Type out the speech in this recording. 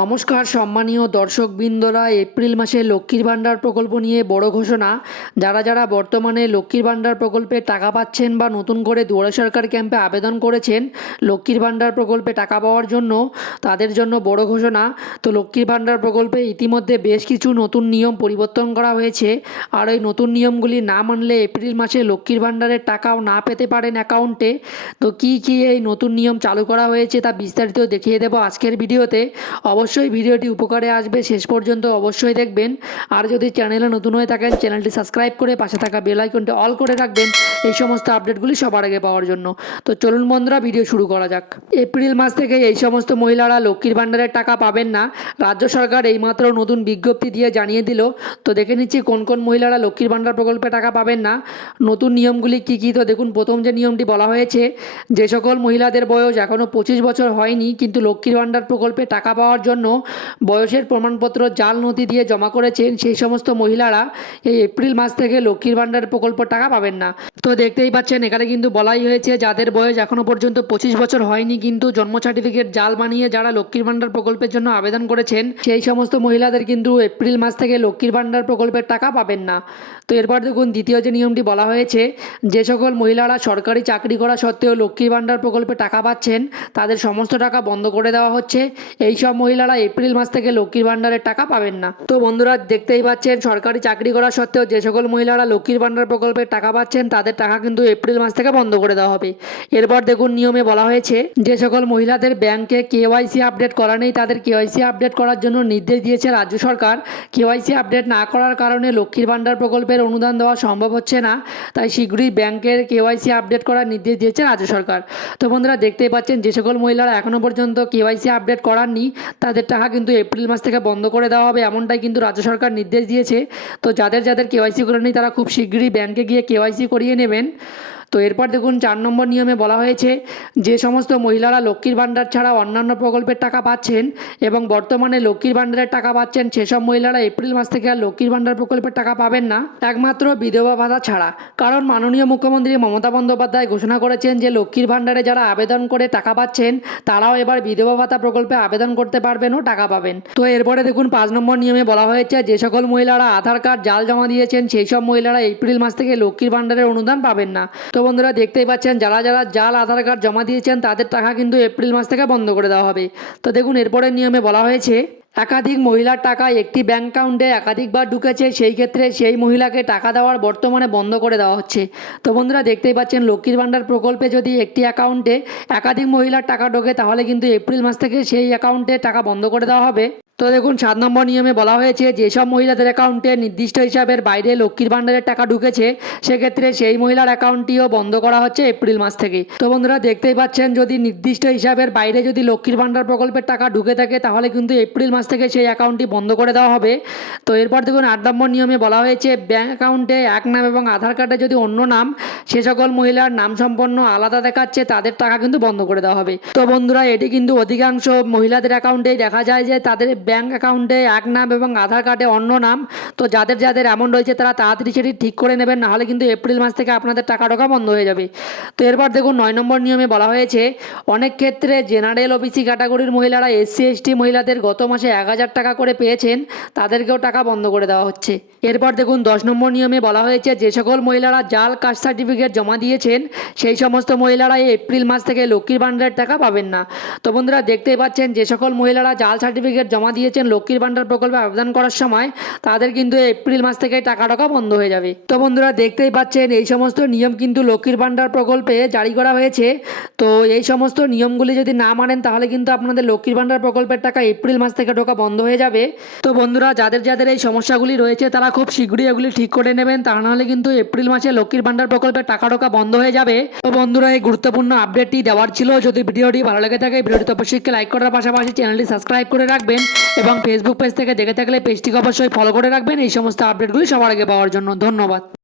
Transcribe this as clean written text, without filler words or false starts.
নমস্কার সম্মানীয় দর্শকবৃন্দরা, এপ্রিল মাসে লক্ষ্মীর ভাণ্ডার প্রকল্প নিয়ে বড় ঘোষণা। যারা যারা বর্তমানে লক্ষ্মীর ভাণ্ডার প্রকল্পে টাকা পাচ্ছেন বা নতুন করে দুয়ারে সরকার ক্যাম্পে আবেদন করেছেন লক্ষ্মীর ভাণ্ডার প্রকল্পে টাকা পাওয়ার জন্য, তাদের জন্য বড় ঘোষণা। তো লক্ষ্মীর ভাণ্ডার প্রকল্পে ইতিমধ্যে বেশ কিছু নতুন নিয়ম পরিবর্তন করা হয়েছে। আর এই নতুন নিয়মগুলি না মানলে এপ্রিল মাসে লক্ষ্মীর ভাণ্ডারের টাকাও না পেতে পারেন অ্যাকাউন্টে। তো কী কী এই নতুন নিয়ম চালু করা হয়েছে তা বিস্তারিত দেখিয়ে দেবো আজকের ভিডিওতে। অবশ্যই ভিডিওটি উপকারে আসবে, শেষ পর্যন্ত অবশ্যই দেখবেন। আর যদি চ্যানেলে নতুন হয়ে থাকেন চ্যানেলটি সাবস্ক্রাইব করে পাশে থাকা বেল আইকনটি অল করে রাখবেন এই সমস্ত আপডেটগুলি সবার আগে পাওয়ার জন্য। তো চলুন বন্ধুরা, ভিডিও শুরু করা যাক। এপ্রিল মাস থেকে এই সমস্ত মহিলারা লক্ষ্মীর ভাণ্ডারের টাকা পাবেন না। রাজ্য সরকার এইমাত্র নতুন বিজ্ঞপ্তি দিয়ে জানিয়ে দিল। তো দেখে নিচ্ছি কোন কোন মহিলারা লক্ষ্মীর ভাণ্ডার প্রকল্পে টাকা পাবেন না। নতুন নিয়মগুলি কী কী, তো দেখুন প্রথম যে নিয়মটি বলা হয়েছে, যে সকল মহিলাদের বয়স এখনও 25 বছর হয়নি কিন্তু লক্ষ্মীর ভাণ্ডার প্রকল্পে টাকা পাওয়ার জন্য বয়সের প্রমাণপত্র জাল নথি দিয়ে জমা করেছেন, সেই সমস্ত মহিলারা এই এপ্রিল মাস থেকে লক্ষ্মীর ভাণ্ডার প্রকল্প টাকা পাবেন না। তো দেখতেই পাচ্ছেন এখানে কিন্তু বলাই হয়েছে যাদের বয়স এখনও পর্যন্ত 25 বছর হয়নি কিন্তু জন্ম সার্টিফিকেট জাল বানিয়ে যারা লক্ষ্মীর ভাণ্ডার প্রকল্পের জন্য আবেদন করেছেন, সেই সমস্ত মহিলাদের কিন্তু এপ্রিল মাস থেকে লক্ষ্মীর ভাণ্ডার প্রকল্পের টাকা পাবেন না। তো এরপর দেখুন দ্বিতীয় যে নিয়মটি বলা হয়েছে, যে সকল মহিলারা সরকারি চাকরি করা সত্ত্বেও লক্ষ্মীর ভাণ্ডার প্রকল্পে টাকা পাচ্ছেন তাদের সমস্ত টাকা বন্ধ করে দেওয়া হচ্ছে। এই সব মহিলারা এপ্রিল মাস থেকে লক্ষ্মীর ভাণ্ডারের টাকা পাবেন না। তো বন্ধুরা দেখতেই পাচ্ছেন সরকারি চাকরি করা সত্ত্বেও যে সকল মহিলারা লক্ষ্মীর ভাণ্ডার প্রকল্পের টাকা পাচ্ছেন তাদের টাকা কিন্তু এপ্রিল মাস থেকে বন্ধ করে দেওয়া হবে। এরপর দেখুন নিয়মে বলা হয়েছে, যে সকল মহিলাদের ব্যাংকে কেওয়াইসি আপডেট করা নেই তাদের কেওয়াইসি আপডেট করার জন্য নির্দেশ দিয়েছে রাজ্য সরকার। কেওয়াইসি আপডেট না করার কারণে লক্ষ্মীর ভাণ্ডার প্রকল্পের অনুদান দেওয়া সম্ভব হচ্ছে না, তাই শীঘ্রই ব্যাংকের কেওয়াইসি আপডেট করার নির্দেশ দিয়েছে রাজ্য সরকার। তো বন্ধুরা দেখতেই পাচ্ছেন যে সকল মহিলারা এখনও পর্যন্ত কেওয়াইসি আপডেট করাননি তাদের টাকা কিন্তু এপ্রিল মাস থেকে বন্ধ করে দেওয়া হবে, এমনটাই কিন্তু রাজ্য সরকার নির্দেশ দিয়েছে। তো যাদের যাদের কেওয়াইসি করেনি তারা খুব শীঘ্রই ব্যাংকে গিয়ে কেওয়াইসি করিয়ে নেবেন। তো এরপর দেখুন 4 নম্বর নিয়মে বলা হয়েছে, যে সমস্ত মহিলারা লক্ষ্মীর ভাণ্ডার ছাড়া অন্যান্য প্রকল্পের টাকা পাচ্ছেন এবং বর্তমানে লক্ষ্মীর ভাণ্ডারের টাকা পাচ্ছেন সেসব মহিলারা এপ্রিল মাস থেকে আর লক্ষ্মীর ভাণ্ডার প্রকল্পের টাকা পাবেন না, একমাত্র বিধবা ভাতা ছাড়া। কারণ মাননীয় মুখ্যমন্ত্রী মমতা বন্দ্যোপাধ্যায় ঘোষণা করেছেন যে লক্ষ্মীর ভাণ্ডারে যারা আবেদন করে টাকা পাচ্ছেন তারাও এবার বিধবা ভাতা প্রকল্পে আবেদন করতে পারবেন ও টাকা পাবেন। তো এরপরে দেখুন 5 নম্বর নিয়মে বলা হয়েছে, যে সকল মহিলারা আধার কার্ড জাল জমা দিয়েছেন সেই সব মহিলারা এপ্রিল মাস থেকে লক্ষ্মীর ভাণ্ডারের অনুদান পাবেন না। তো বন্ধুরা দেখতেই পাচ্ছেন যারা যারা জাল আধার কার্ড জমা দিয়েছেন তাদের টাকা কিন্তু এপ্রিল মাস থেকে বন্ধ করে দেওয়া হবে। তো দেখুন এরপরের নিয়মে বলা হয়েছে, একাধিক মহিলার টাকা একটি ব্যাঙ্ক অ্যাকাউন্টে একাধিকবার ঢুকেছে সেই ক্ষেত্রে সেই মহিলাকে টাকা দেওয়ার বর্তমানে বন্ধ করে দেওয়া হচ্ছে। তো বন্ধুরা দেখতেই পাচ্ছেন লক্ষ্মীর ভাণ্ডার প্রকল্পে যদি একটি অ্যাকাউন্টে একাধিক মহিলার টাকা ঢোকে তাহলে কিন্তু এপ্রিল মাস থেকে সেই অ্যাকাউন্টে টাকা বন্ধ করে দেওয়া হবে। তো দেখুন 7 নম্বর নিয়মে বলা হয়েছে, যেসব মহিলাদের অ্যাকাউন্টে নির্দিষ্ট হিসাবের বাইরে লক্ষ্মীর ভাণ্ডারের টাকা ঢুকেছে সেক্ষেত্রে সেই মহিলার অ্যাকাউন্টটিও বন্ধ করা হচ্ছে এপ্রিল মাস থেকে। তো বন্ধুরা দেখতেই পাচ্ছেন যদি নির্দিষ্ট হিসাবের বাইরে যদি লক্ষ্মীর ভাণ্ডার প্রকল্পের টাকা ঢুকে থাকে তাহলে কিন্তু এপ্রিল মাস থেকে সেই অ্যাকাউন্টটি বন্ধ করে দেওয়া হবে। তো এরপর দেখুন 8 নম্বর নিয়মে বলা হয়েছে, ব্যাঙ্ক অ্যাকাউন্টে এক নাম এবং আধার কার্ডে যদি অন্য নাম, সে সকল মহিলার নাম সম্পন্ন আলাদা দেখাচ্ছে তাদের টাকা কিন্তু বন্ধ করে দেওয়া হবে। তো বন্ধুরা এটি কিন্তু অধিকাংশ মহিলাদের অ্যাকাউন্টেই দেখা যায় যে তাদের ব্যাঙ্ক অ্যাকাউন্টে এক নাম এবং আধার কার্ডে অন্য নাম। তো যাদের যাদের এমন রয়েছে তারা তাড়াতাড়ি সেটি ঠিক করে নেবেন, নাহলে কিন্তু এপ্রিল মাস থেকে আপনাদের টাকা ঢোকা বন্ধ হয়ে যাবে। তো এরপর দেখুন 9 নম্বর নিয়মে বলা হয়েছে, অনেক ক্ষেত্রে জেনারেল ওবিসি ক্যাটাগরির মহিলারা এসসি এসটি মহিলাদের গত মাসে 1000 টাকা করে পেয়েছেন তাদেরকেও টাকা বন্ধ করে দেওয়া হচ্ছে। এরপর দেখুন 10 নম্বর নিয়মে বলা হয়েছে, যে সকল মহিলারা জাল কাস্ট সার্টিফিকেট জমা দিয়েছেন সেই সমস্ত মহিলারা এই এপ্রিল মাস থেকে লক্ষ্মীর ভাণ্ডারের টাকা পাবেন না। তো বন্ধুরা দেখতেই পাচ্ছেন যে সকল মহিলারা জাল সার্টিফিকেট জমা দিয়েছেন লক্ষ্মীর ভাণ্ডার প্রকল্পে আবেদন করার সময় তাদের কিন্তু এপ্রিল মাস থেকে টাকা ঢোকা বন্ধ হয়ে যাবে। তো বন্ধুরা দেখতেই পাচ্ছেন এই সমস্ত নিয়ম কিন্তু লক্ষ্মীর ভাণ্ডার প্রকল্পে জারি করা হয়েছে। তো এই সমস্ত নিয়মগুলি যদি না মানেন তাহলে কিন্তু আপনাদের লক্ষ্মীর ভাণ্ডার প্রকল্পের টাকা এপ্রিল মাস থেকে ঢোকা বন্ধ হয়ে যাবে। তো বন্ধুরা যাদের যাদের এই সমস্যাগুলি রয়েছে তারা খুব শীঘ্রই এগুলি ঠিক করে নেবেন, তা নাহলে কিন্তু এপ্রিল মাসে লক্ষ্মীর ভাণ্ডার প্রকল্পের টাকা ঢোকা বন্ধ হয়ে যাবে। তো বন্ধুরা এই গুরুত্বপূর্ণ আপডেটটি দেওয়ার ছিল। যদি ভিডিওটি ভালো লেগে থাকে ভিডিওটি অবশ্যই লাইক করার পাশাপাশি চ্যানেলটি সাবস্ক্রাইব করে রাখবেন এবং ফেসবুক পেজ থেকে দেখে থাকলে পেজটিকে অবশ্যই ফলো করে রাখবেন এই সমস্ত আপডেটগুলি সবার আগে পাওয়ার জন্য। ধন্যবাদ।